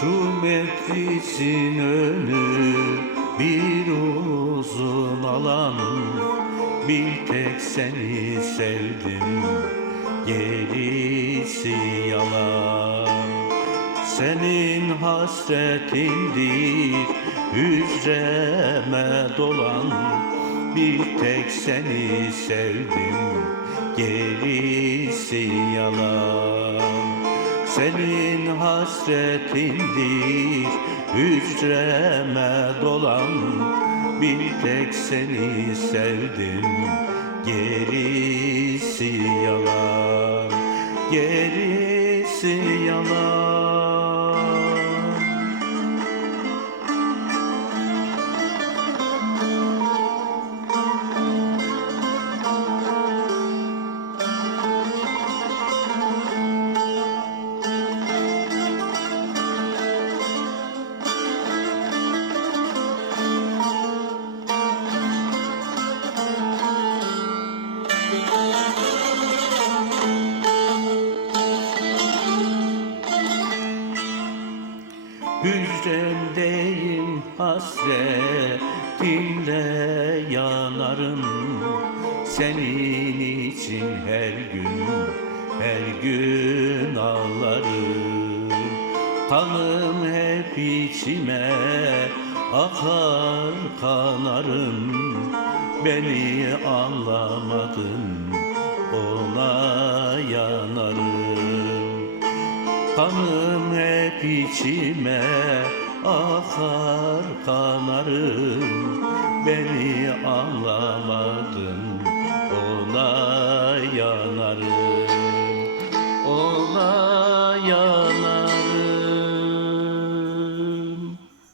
Şu meclisin önü bir uzun alan. Bir tek seni sevdim gerisi yalan. Senin hasretindir hücreme dolan. Bir tek seni sevdim gerisi yalan. Senin hasretindir. Hücreme dolan Bir tek seni sevdim. Gerisi yalan Gerisi yalan Hücremdeyim hasretinle yanarım. Senin için her gün, her gün ağlarım. Kanım hep içime akar kanarım. Beni anlamadın Kanım hep içime akar kanarım. Beni anlamadın ona yanarım. Ona yanarım